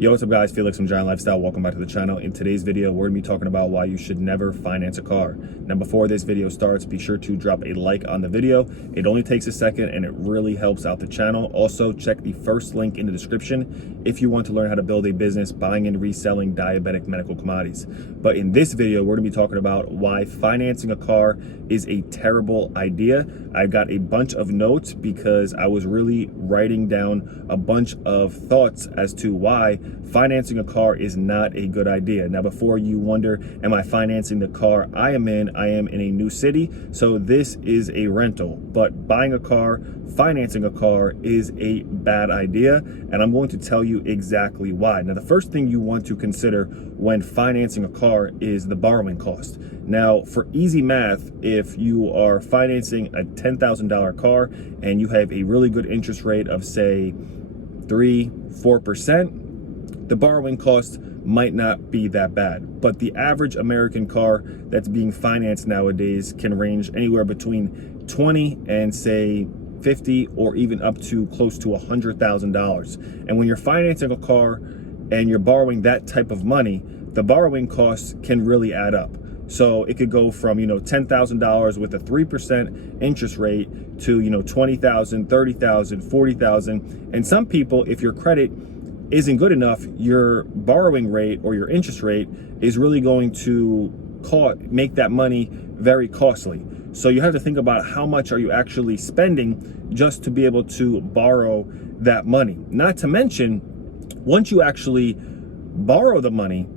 Yo, what's up guys? Felix from Giant Lifestyle. Welcome back to the channel. In today's video, we're gonna be talking about why you should never finance a car. Now, before this video starts, be sure to drop a like on the video. It only takes a second and it really helps out the channel. Also, check the first link in the description if you want to learn how to build a business buying and reselling diabetic medical commodities. But in this video, we're gonna be talking about why financing a car is a terrible idea. I've got a bunch of notes because I was really writing down a bunch of thoughts as to why financing a car is not a good idea. Now, before you wonder, am I financing the car I am in a new city, so this is a rental. But buying a car, financing a car is a bad idea, and I'm going to tell you exactly why. Now, the first thing you want to consider when financing a car is the borrowing cost. Now, for easy math, if you are financing a $10,000 car and you have a really good interest rate of say 3-4%, the borrowing cost might not be that bad. But the average American car that's being financed nowadays can range anywhere between 20 and say 50 or even up to close to $100,000. And when you're financing a car and you're borrowing that type of money, the borrowing costs can really add up. So it could go from, $10,000 with a 3% interest rate to, $20,000, $30,000, $40,000. And some people, if your credit isn't good enough, your borrowing rate or your interest rate is really going to make that money very costly. So you have to think about how much are you actually spending just to be able to borrow that money. Not to mention, once you actually borrow the money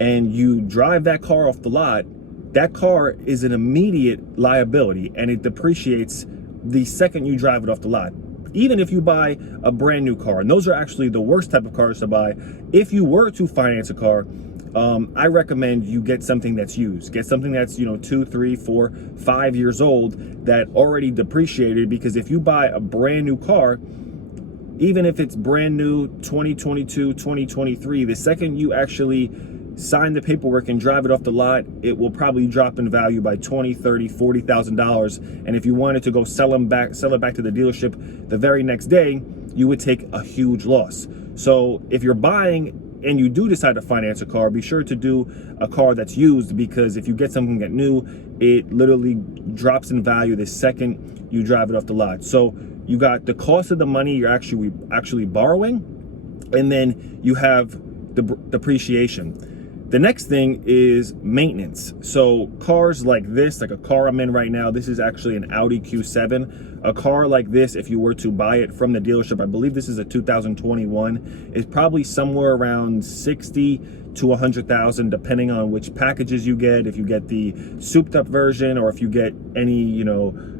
and you drive that car off the lot, that car is an immediate liability and it depreciates the second you drive it off the lot. Even if you buy a brand new car, and those are actually the worst type of cars to buy. If you were to finance a car, I recommend you get something that's used. Get something that's 2, 3, 4, 5 years old that already depreciated, because if you buy a brand new car, even if it's brand new 2022, 2023, the second you actually sign the paperwork and drive it off the lot, it will probably drop in value by $20,000, $30,000, $40,000. And if you wanted to go sell it back to the dealership the very next day, you would take a huge loss. So if you're buying and you do decide to finance a car, be sure to do a car that's used, because if you get something that's new, it literally drops in value the second you drive it off the lot. So you got the cost of the money you're actually borrowing, and then you have the depreciation. The next thing is maintenance. So cars like this, like a car I'm in right now, this is actually an Audi Q7. A car like this, if you were to buy it from the dealership, I believe this is a 2021, is probably somewhere around 60 to 100,000, depending on which packages you get. If you get the souped up version, or if you get any,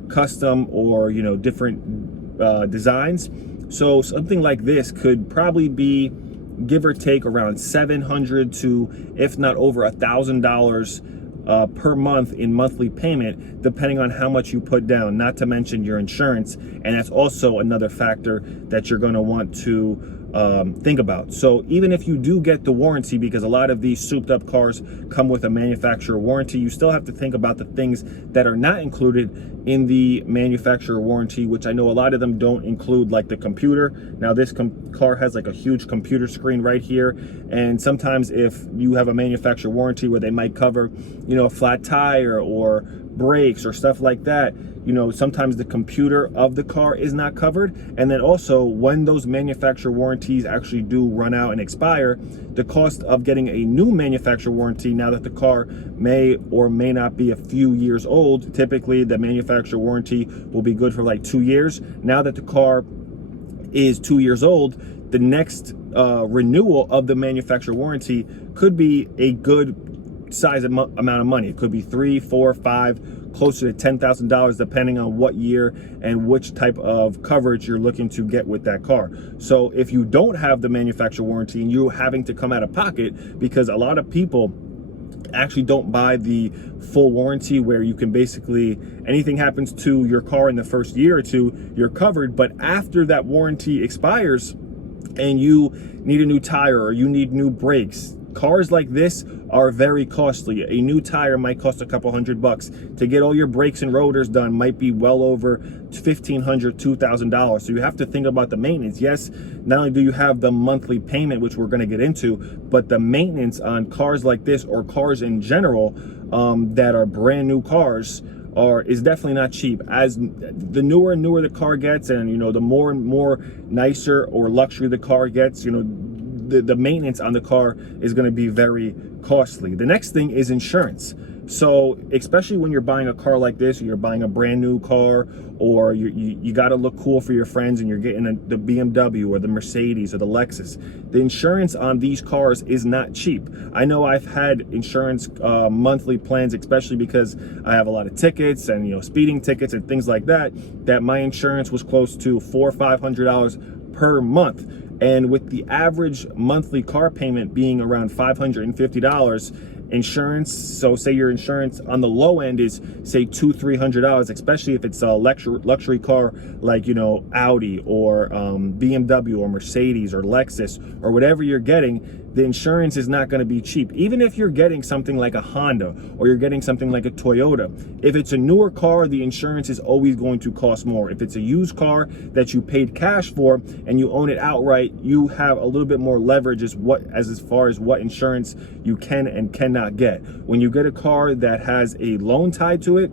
custom or, different designs. So something like this could probably be, give or take, around $700 to, if not over $1,000 per month in monthly payment, depending on how much you put down, not to mention your insurance. And that's also another factor that you're going to want to think about. So even if you do get the warranty, because a lot of these souped up cars come with a manufacturer warranty, you still have to think about the things that are not included in the manufacturer warranty, which I know a lot of them don't include, like the computer. Now this car has like a huge computer screen right here, and sometimes if you have a manufacturer warranty where they might cover a flat tire or brakes or stuff like that, sometimes the computer of the car is not covered. And then also, when those manufacturer warranties actually do run out and expire, the cost of getting a new manufacturer warranty, now that the car may or may not be a few years old, typically the manufacturer warranty will be good for like 2 years. Now that the car is 2 years old, the next renewal of the manufacturer warranty could be a good size amount of money. It could be 3, 4, 5, closer to $10,000, depending on what year and which type of coverage you're looking to get with that car. So if you don't have the manufacturer warranty and you're having to come out of pocket, because a lot of people actually don't buy the full warranty where you can basically, anything happens to your car in the first year or two, you're covered. But after that warranty expires and you need a new tire or you need new brakes, cars like this are very costly. A new tire might cost a couple $100. To get all your brakes and rotors done might be well over $1,500, $2,000. So you have to think about the maintenance. Yes, not only do you have the monthly payment, which we're going to get into, but the maintenance on cars like this, or cars in general, that are brand new cars, is definitely not cheap. As the newer and newer the car gets, and the more and more nicer or luxury the car gets, the maintenance on the car is going to be very costly. The next thing is insurance. So especially when you're buying a car like this, or you're buying a brand new car, or you got to look cool for your friends and you're getting the BMW or the Mercedes or the Lexus, the insurance on these cars is not cheap. I know I've had insurance monthly plans, especially because I have a lot of tickets and speeding tickets and things like that my insurance was close to $400 or $500 per month. And with the average monthly car payment being around $550, insurance, so say your insurance on the low end is say $200-$300, especially if it's a luxury car like Audi or BMW or Mercedes or Lexus or whatever you're getting, the insurance is not going to be cheap. Even if you're getting something like a Honda or you're getting something like a Toyota, if it's a newer car, the insurance is always going to cost more. If it's a used car that you paid cash for and you own it outright, you have a little bit more leverage as far as what insurance you can and cannot get. When you get a car that has a loan tied to it,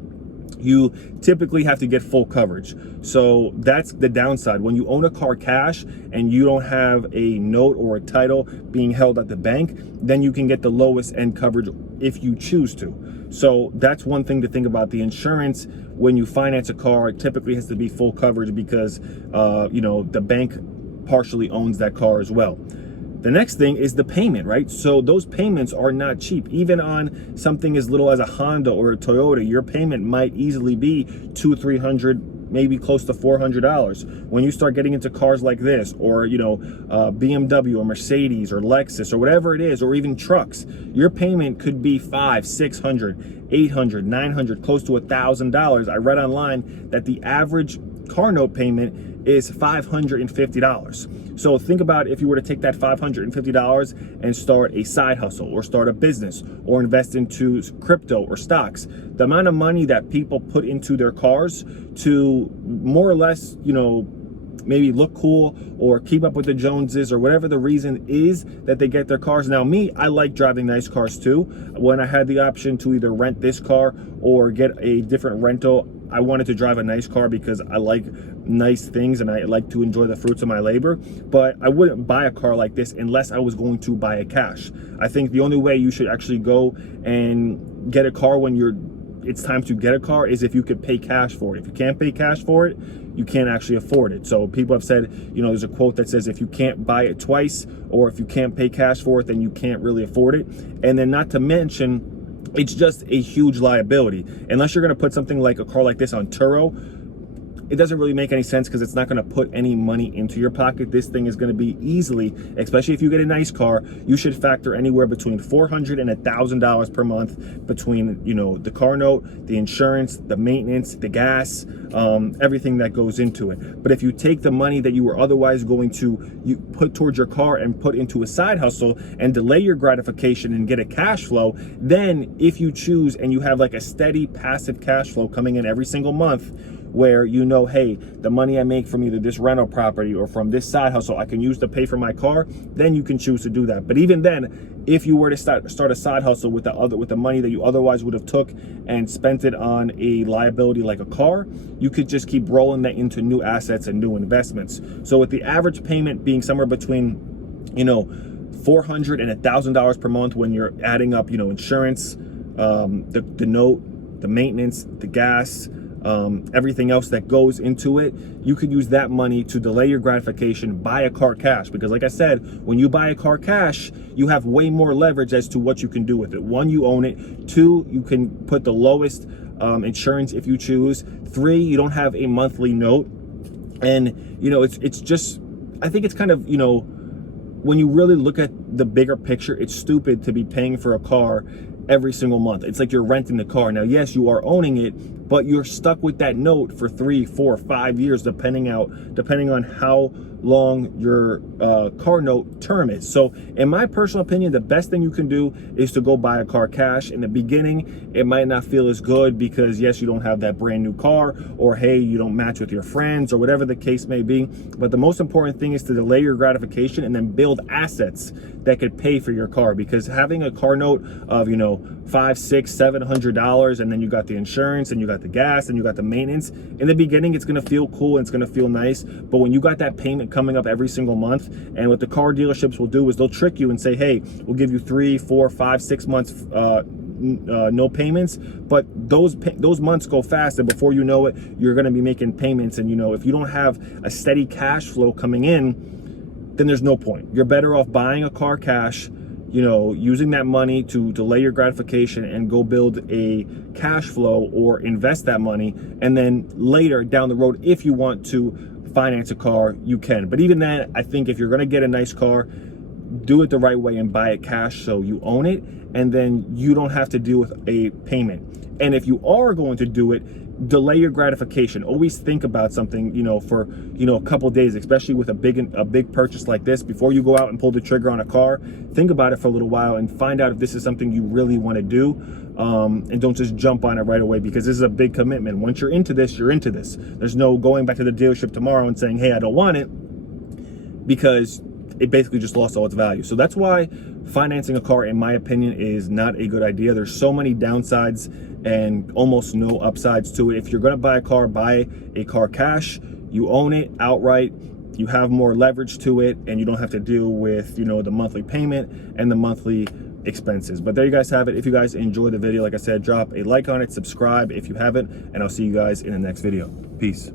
you typically have to get full coverage. So that's the downside. When you own a car cash and you don't have a note or a title being held at the bank, then you can get the lowest end coverage if you choose to. So that's one thing to think about. The insurance, when you finance a car, it typically has to be full coverage because the bank partially owns that car as well. The next thing is the payment, right? So those payments are not cheap. Even on something as little as a Honda or a Toyota, your payment might easily be $200-$300, maybe close to $400. When you start getting into cars like this, or BMW or Mercedes or Lexus or whatever it is, or even trucks, your payment could be $500, $600, $800, $900, close to $1,000. I read online that the average car note payment is $550. So think about if you were to take that $550 and start a side hustle or start a business or invest into crypto or stocks. The amount of money that people put into their cars to more or less, maybe look cool or keep up with the Joneses or whatever the reason is that they get their cars. Now I like driving nice cars too. When I had the option to either rent this car or get a different rental, I wanted to drive a nice car because I like nice things and I like to enjoy the fruits of my labor. But I wouldn't buy a car like this unless I was going to buy it cash. I think the only way you should actually go and get a car when it's time to get a car is if you could pay cash for it. If you can't pay cash for it, you can't actually afford it. So people have said, there's a quote that says if you can't buy it twice or if you can't pay cash for it, then you can't really afford it. And then not to mention, it's just a huge liability. Unless you're going to put something like a car like this on Turo, it doesn't really make any sense because it's not going to put any money into your pocket. This thing is going to be easily, especially if you get a nice car, you should factor anywhere between $400 and $1,000 per month between, the car note, the insurance, the maintenance, the gas, everything that goes into it. But if you take the money that you were otherwise going to put towards your car and put into a side hustle and delay your gratification and get a cash flow, then if you choose and you have like a steady passive cash flow coming in every single month, where hey, the money I make from either this rental property or from this side hustle I can use to pay for my car, then you can choose to do that. But even then, if you were to start a side hustle with the money that you otherwise would have took and spent it on a liability like a car, you could just keep rolling that into new assets and new investments. So with the average payment being somewhere between $400 and $1,000 per month when you're adding up insurance, the note, the maintenance, the gas, everything else that goes into it, you could use that money to delay your gratification, buy a car cash. Because like I said, when you buy a car cash, you have way more leverage as to what you can do with it. One, you own it. Two, you can put the lowest insurance if you choose. Three, you don't have a monthly note. And it's just, I think it's kind of, when you really look at the bigger picture, it's stupid to be paying for a car every single month. It's like you're renting the car. Now, yes, you are owning it, but you're stuck with that note for 3, 4, 5 years, depending on how long your car note term is. So in my personal opinion, the best thing you can do is to go buy a car cash. In the beginning, it might not feel as good because yes, you don't have that brand new car, or hey, you don't match with your friends, or whatever the case may be. But the most important thing is to delay your gratification and then build assets that could pay for your car, because having a car note of, you know, $500, $600, $700, and then you got the insurance and you got the gas and you got the maintenance, in the beginning it's going to feel cool and it's going to feel nice. But when you got that payment coming up every single month, and what the car dealerships will do is they'll trick you and say, hey, we'll give you 3, 4, 5, 6 months no payments, but those months go fast, and before you know it, you're going to be making payments. And you know, if you don't have a steady cash flow coming in, then there's no point. You're better off buying a car cash, you know, using that money to delay your gratification and go build a cash flow or invest that money, and then later down the road, if you want to finance a car, you can. But even then, I think if you're going to get a nice car, do it the right way and buy it cash so you own it, and then you don't have to deal with a payment. And if you are going to do it, delay your gratification. Always think about something, you know, for, you know, a couple days, especially with a big purchase like this. Before you go out and pull the trigger on a car, think about it for a little while and find out if this is something you really want to do, and don't just jump on it right away, because this is a big commitment. Once you're into this, you're into this. There's no going back to the dealership tomorrow and saying, hey, I don't want it, because it basically just lost all its value. So that's why financing a car, in my opinion, is not a good idea. There's so many downsides and almost no upsides to it. If you're going to buy a car cash. You own it outright. You have more leverage to it, and you don't have to deal with, you know, the monthly payment and the monthly expenses. But there you guys have it. If you guys enjoyed the video, like I said, drop a like on it, subscribe if you haven't, and I'll see you guys in the next video. Peace.